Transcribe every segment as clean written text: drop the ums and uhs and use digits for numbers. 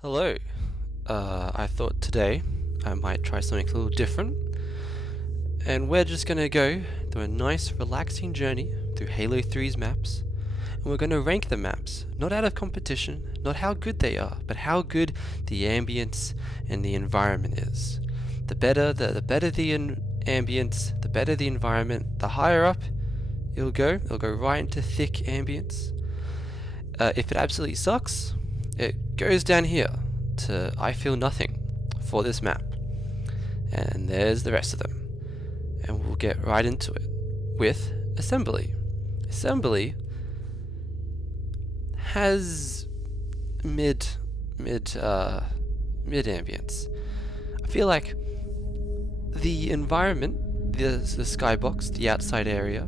Hello. I thought today I might try something a little different, and we're just gonna go through a nice, relaxing journey through Halo 3's maps, and we're gonna rank the maps, not out of competition, not how good they are, but how good the ambience and the environment is. The better the ambience, the better the environment, the higher up it'll go. It'll go right into thick ambience. If it absolutely sucks, it goes down here to I feel nothing for this map. And there's the rest of them. And we'll get right into it with Assembly. Assembly has mid ambience. I feel like the environment, the skybox, the outside area,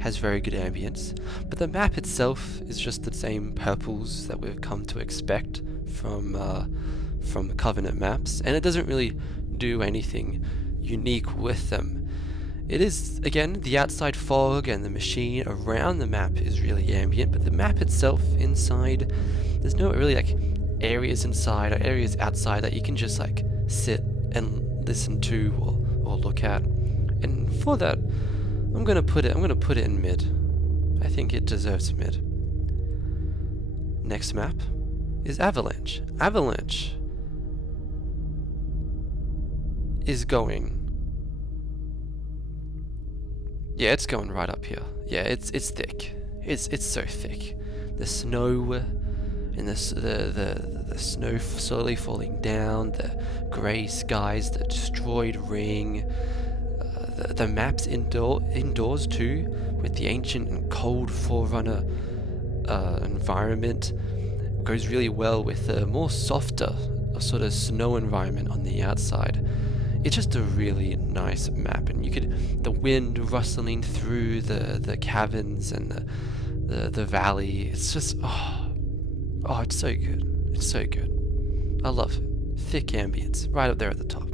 has very good ambience, but the map itself is just the same purples that we've come to expect from Covenant maps, and it doesn't really do anything unique with them. It is, again, the outside fog and the machine around the map is really ambient, but the map itself inside, there's no really like areas inside or areas outside that you can just like sit and listen to or look at. And for that, I'm gonna put it in mid. I think it deserves mid. Next map is Avalanche. Avalanche is going. Yeah, it's going right up here. Yeah, it's thick. It's so thick. The snow and the snow slowly falling down. The grey skies. The destroyed ring. The maps indoors too, with the ancient and cold Forerunner environment, goes really well with the more softer sort of snow environment on the outside. It's just a really nice map, and the wind rustling through the caverns and the valley. It's just it's so good. It's so good. I love it. Thick ambience, right up there at the top.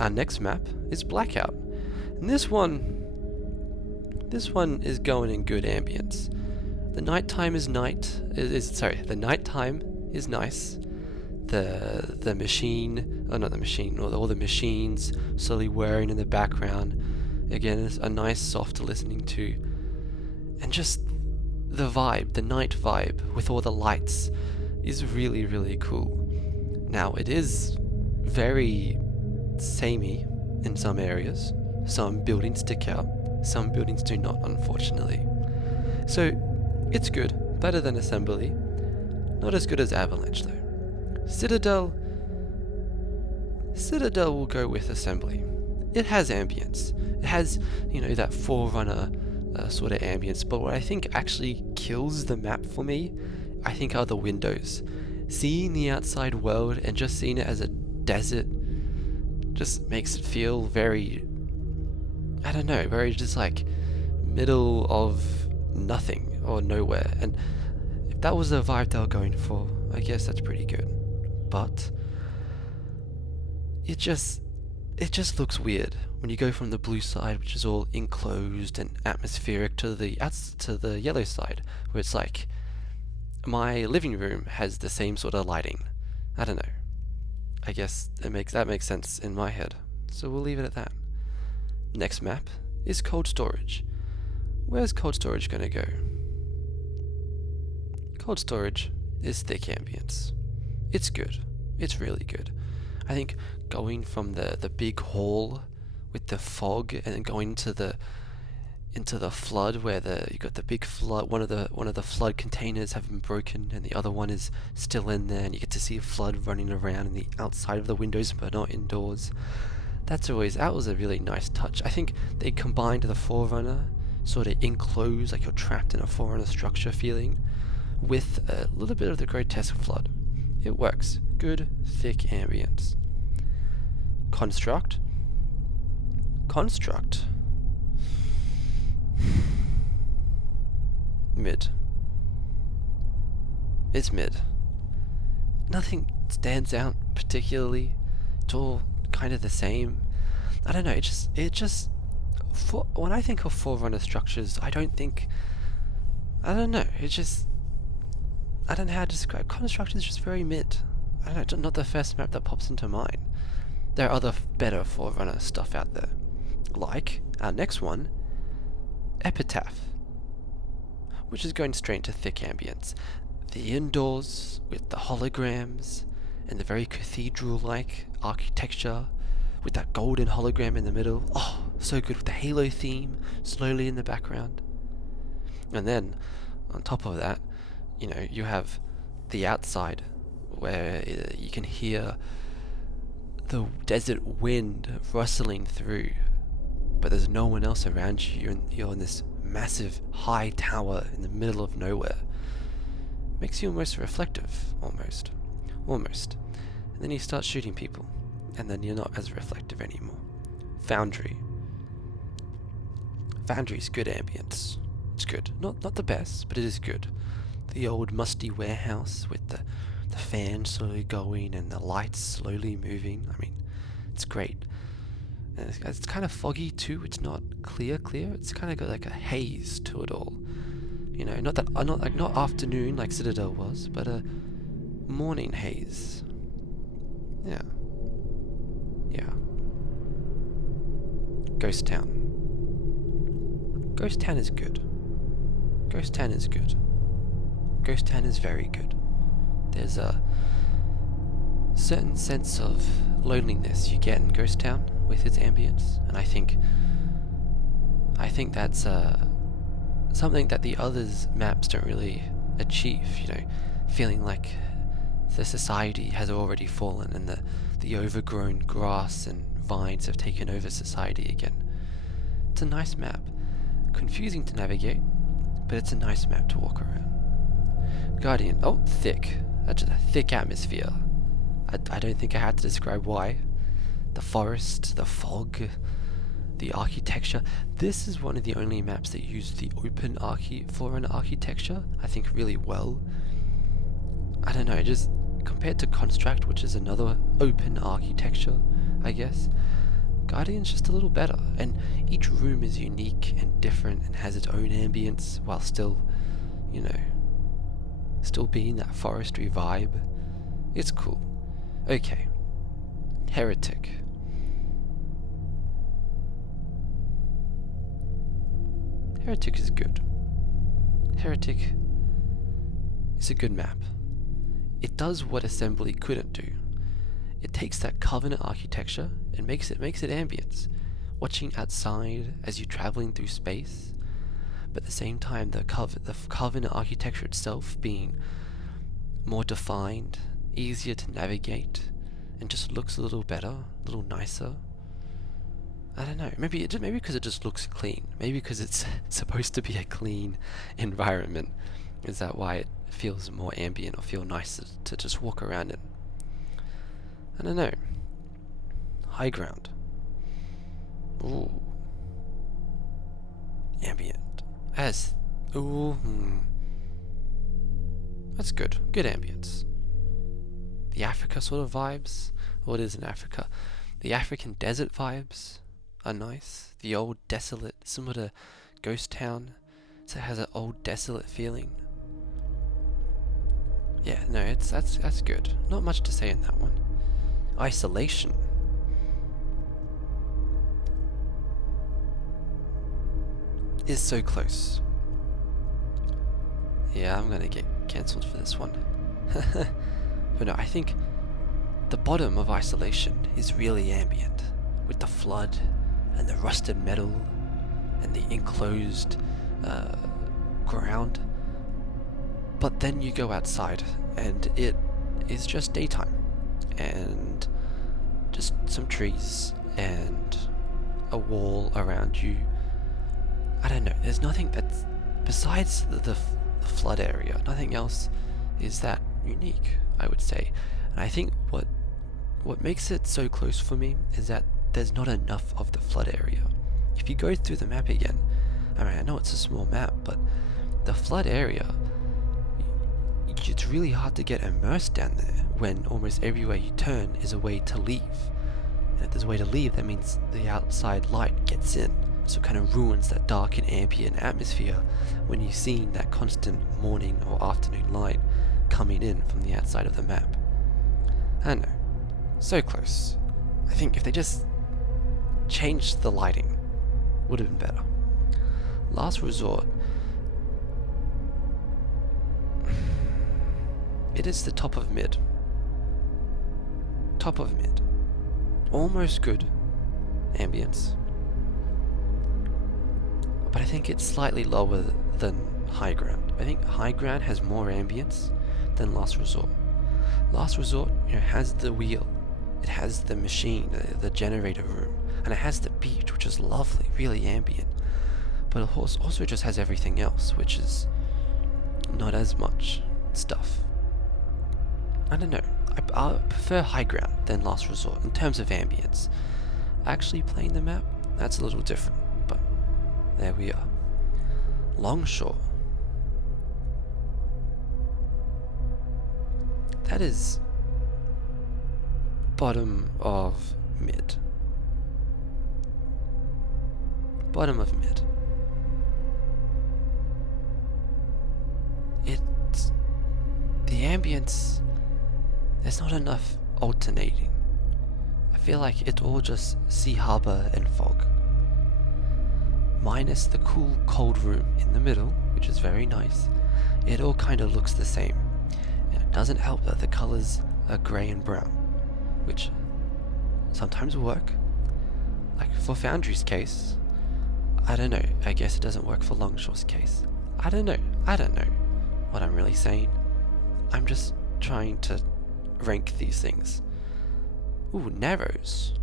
Our next map is Blackout, and this one is going in good ambience. The nighttime is the nighttime is nice. The machine, not the machine, or all the machines slowly whirring in the background. Again, it's a nice soft listening to, and just the vibe, the night vibe with all the lights is really, really cool. Now it is very samey in some areas. Some buildings stick out, some buildings do not, unfortunately. So it's good, better than Assembly, not as good as Avalanche though. Citadel will go with Assembly. It has ambience. It has, that Forerunner sort of ambience, but what I think actually kills the map for me, I think, are the windows. Seeing the outside world and just seeing it as a desert just makes it feel very, I don't know, very just like middle of nothing or nowhere. And if that was the vibe they were going for, I guess that's pretty good. But it just looks weird when you go from the blue side, which is all enclosed and atmospheric, to the yellow side, where it's like my living room has the same sort of lighting. I don't know. I guess that makes sense in my head, so we'll leave it at that. Next map is Cold Storage. Where's Cold Storage gonna go? Cold Storage is thick ambience. It's good. It's really good. I think going from the big hall with the fog and then going into the flood where you got the big flood, one of the flood containers have been broken and the other one is still in there, and you get to see a flood running around in the outside of the windows but not indoors. That was a really nice touch. I think they combined the Forerunner sort of enclosed, like you're trapped in a Forerunner structure feeling, with a little bit of the grotesque flood. It works. Good, thick ambience. Construct. Mid. It's mid. Nothing stands out particularly. It's all kind of the same. I don't know. When I think of Forerunner structures, I don't know. I don't know how to describe. Construct is just very mid. I don't know, not the first map that pops into mind. There are other better Forerunner stuff out there. Like our next one, Epitaph, which is going straight into thick ambience. The indoors with the holograms and the very cathedral-like architecture with that golden hologram in the middle. Oh, so good with the Halo theme slowly in the background. And then, on top of that, you have the outside where you can hear the desert wind rustling through, but there's no one else around you. You're in this massive high tower in the middle of nowhere. Makes you almost reflective, almost. And then you start shooting people, and then you're not as reflective anymore. Foundry's good ambience. It's good. Not the best, but it is good. The old musty warehouse with the fan slowly going and the lights slowly moving. I mean, it's great. And it's kind of foggy too. It's not clear. It's kind of got like a haze to it all. Not afternoon like Citadel was, but a morning haze. Yeah. Ghost Town. Ghost Town is good. Ghost Town is very good. There's a certain sense of loneliness you get in Ghost Town with its ambience, and I think that's something that the others maps don't really achieve. Feeling like the society has already fallen and the overgrown grass and vines have taken over society again. It's a nice map. Confusing to navigate, but it's a nice map to walk around. Guardian. Oh, thick. That's a thick atmosphere. I don't think I had to describe why. The forest, the fog, the architecture. This is one of the only maps that use the open Forerunner architecture, I think, really well. I don't know, just compared to Construct, which is another open architecture, I guess, Guardian's just a little better, and each room is unique and different and has its own ambience while still being that forestry vibe. It's cool. Okay. Heretic. Heretic is good. Heretic is a good map. It does what Assembly couldn't do. It takes that Covenant architecture and makes it ambience, watching outside as you're traveling through space, but at the same time the Covenant architecture itself being more defined, easier to navigate, and just looks a little better, a little nicer. I don't know, maybe because it just looks clean, maybe because it's supposed to be a clean environment. Is that why it feels more ambient or feel nicer to just walk around in? I don't know. High ground. Ooh. Ambient. That's good. Good ambience. The Africa sort of vibes. What is in Africa? The African desert vibes are nice. The old desolate, similar to Ghost Town, so it has an old desolate feeling. Yeah, no, that's good. Not much to say in that one. Isolation. Is so close. Yeah, I'm gonna get cancelled for this one. But no, I think the bottom of Isolation is really ambient, with the flood and the rusted metal and the enclosed ground. But then you go outside and it is just daytime and just some trees and a wall around you. I don't know, there's nothing that's besides the flood area, nothing else is that unique, I would say. And I think what makes it so close for me is that there's not enough of the flood area. If you go through the map again, I know it's a small map, but the flood area, it's really hard to get immersed down there when almost everywhere you turn is a way to leave. And if there's a way to leave, that means the outside light gets in, so it kind of ruins that dark and ambient atmosphere when you're seeing that constant morning or afternoon light coming in from the outside of the map. I don't know. So close. I think if they just changed the lighting, would have been better. Last Resort. It is the top of mid. Top of mid. Almost good ambience. But I think it's slightly lower than High Ground. I think High Ground has more ambience than Last Resort. Last Resort, has the wheel. It has the machine, the generator room. And it has the beach, which is lovely, really ambient. But it also just has everything else, which is not as much stuff. I don't know. I prefer High Ground than Last Resort in terms of ambience. Actually playing the map, that's a little different, but there we are. Longshore. That is bottom of mid. Bottom of mid. It's the ambience. There's not enough alternating. I feel like it's all just sea harbor and fog. Minus the cool cold room in the middle, which is very nice. It all kind of looks the same. And it doesn't help that the colors are grey and brown, which sometimes work. Like for Foundry's case, I don't know. I guess it doesn't work for Longshore's case. I don't know what I'm really saying. I'm just trying to rank these things. Ooh, Narrows.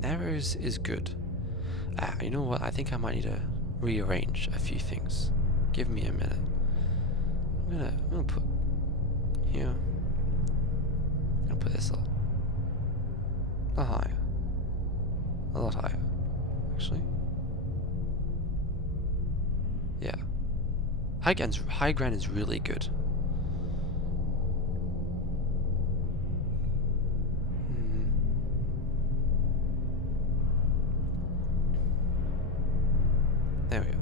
Narrows is good. You know what? I think I might need to rearrange a few things. Give me a minute. I'm gonna put here. I'm gonna put this a lot higher. A lot higher, actually. Yeah. High Ground is really good. There we go.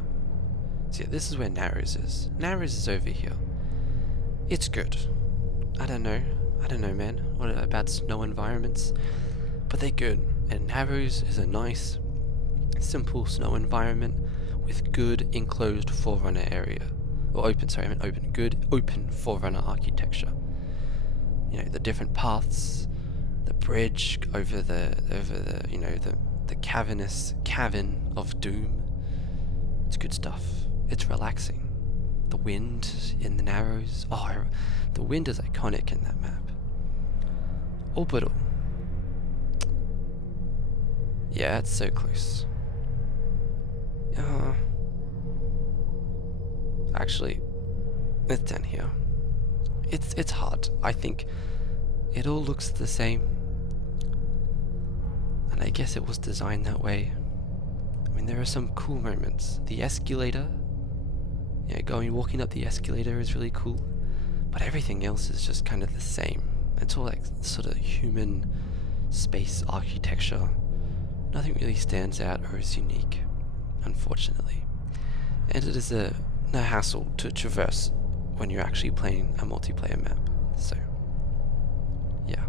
So yeah, this is where Narrows is. Narrows is over here. It's good. I don't know, man. What about snow environments? But they're good. And Narrows is a nice, simple snow environment with good enclosed Forerunner area. Or open, sorry, I meant open. Good open Forerunner architecture. The different paths, the bridge over the cavernous cavern of doom. It's good stuff. It's relaxing. The wind in the Narrows. Oh, the wind is iconic in that map. Orbital. Yeah, it's so close. Actually, it's down here. It's hard. I think it all looks the same. And I guess it was designed that way. I mean, there are some cool moments. The escalator, walking up the escalator is really cool, but everything else is just kind of the same. It's all like sort of human space architecture. Nothing really stands out or is unique, unfortunately. And it is no hassle to traverse when you're actually playing a multiplayer map. So, yeah.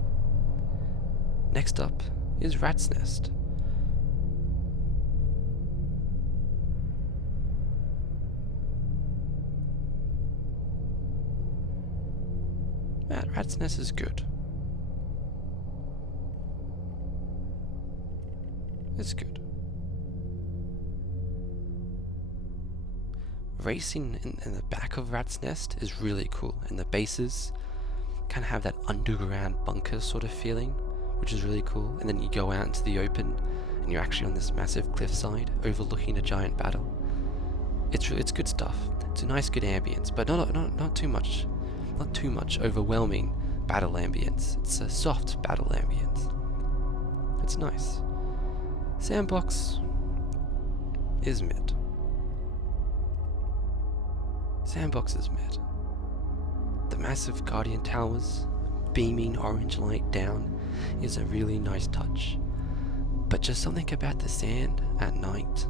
Next up is Rat's Nest. Rat's Nest is good. It's good. Racing in the back of Rat's Nest is really cool, and the bases kind of have that underground bunker sort of feeling, which is really cool. And then you go out into the open, and you're actually on this massive cliffside overlooking a giant battle. It's good stuff. It's a nice, good ambience, but not too much. Not too much overwhelming battle ambience. It's a soft battle ambience. It's nice. Sandbox is mid. Sandbox is mid. The massive Guardian Towers, beaming orange light down, is a really nice touch. But just something about the sand at night,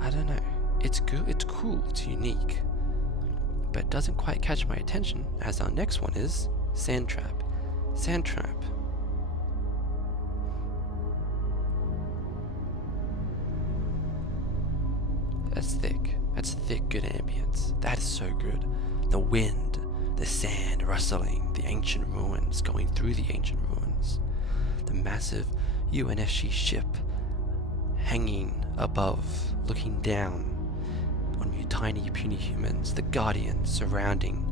I don't know, it's good, it's cool, it's unique. But it doesn't quite catch my attention, as our next one is Sand Trap. Sand Trap. That's thick. That's thick, good ambience. That is so good. The wind, the sand rustling, the ancient ruins going through the ancient ruins. The massive UNSC ship hanging above, looking down on you tiny puny humans, the guardians surrounding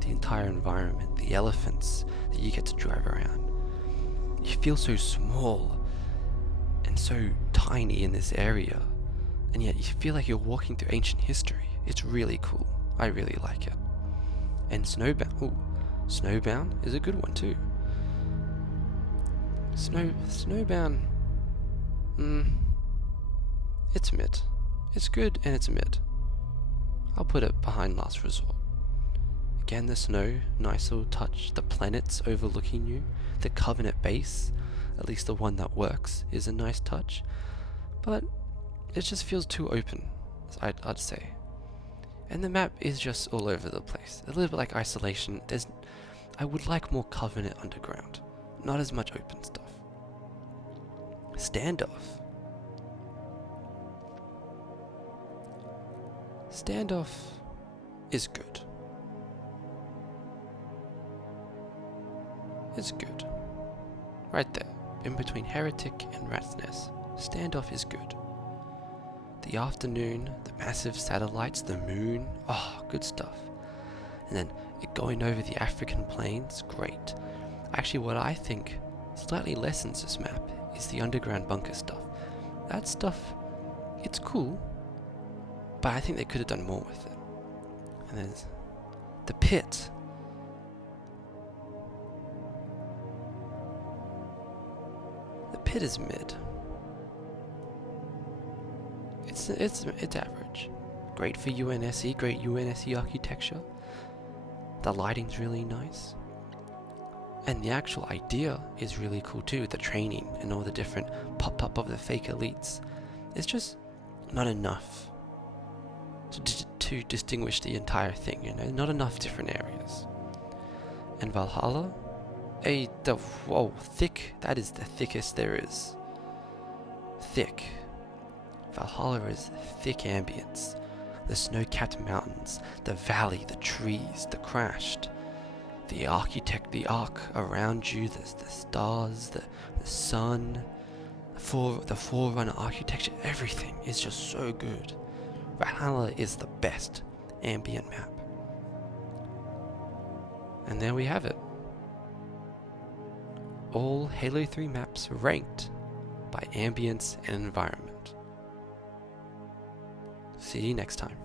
the entire environment, the elephants that you get to drive around. You feel so small and so tiny in this area, and yet you feel like you're walking through ancient history. It's really cool. I really like it. And Snowbound, Snowbound is a good one too. Snowbound, it's mid. It's good and it's mid. I'll put it behind Last Resort. Again, the snow, nice little touch. The planets overlooking you. The Covenant base, at least the one that works, is a nice touch. But it just feels too open, I'd say. And the map is just all over the place. A little bit like Isolation. I would like more Covenant underground. Not as much open stuff. Standoff. Standoff is good. It's good. Right there, in between Heretic and Rat's Nest. Standoff is good. The afternoon, the massive satellites, the moon, good stuff. And then it going over the African plains, great. Actually, what I think slightly lessens this map is the underground bunker stuff. That stuff, it's cool, but I think they could have done more with it. And there's the pit. The pit is mid. It's average. Great for UNSC, great UNSC architecture. The lighting's really nice. And the actual idea is really cool too, the training and all the different pop-up of the fake elites. It's just not enough to distinguish the entire thing, you know, not enough different areas. And Valhalla, thick, that is the thickest there is. Thick. Valhalla is thick ambience. The snow-capped mountains, the valley, the trees, the crashed, the arc around you, the stars, the sun, the Forerunner architecture, everything is just so good. Valhalla is the best ambient map. And there we have it. All Halo 3 maps ranked by ambience and environment. See you next time.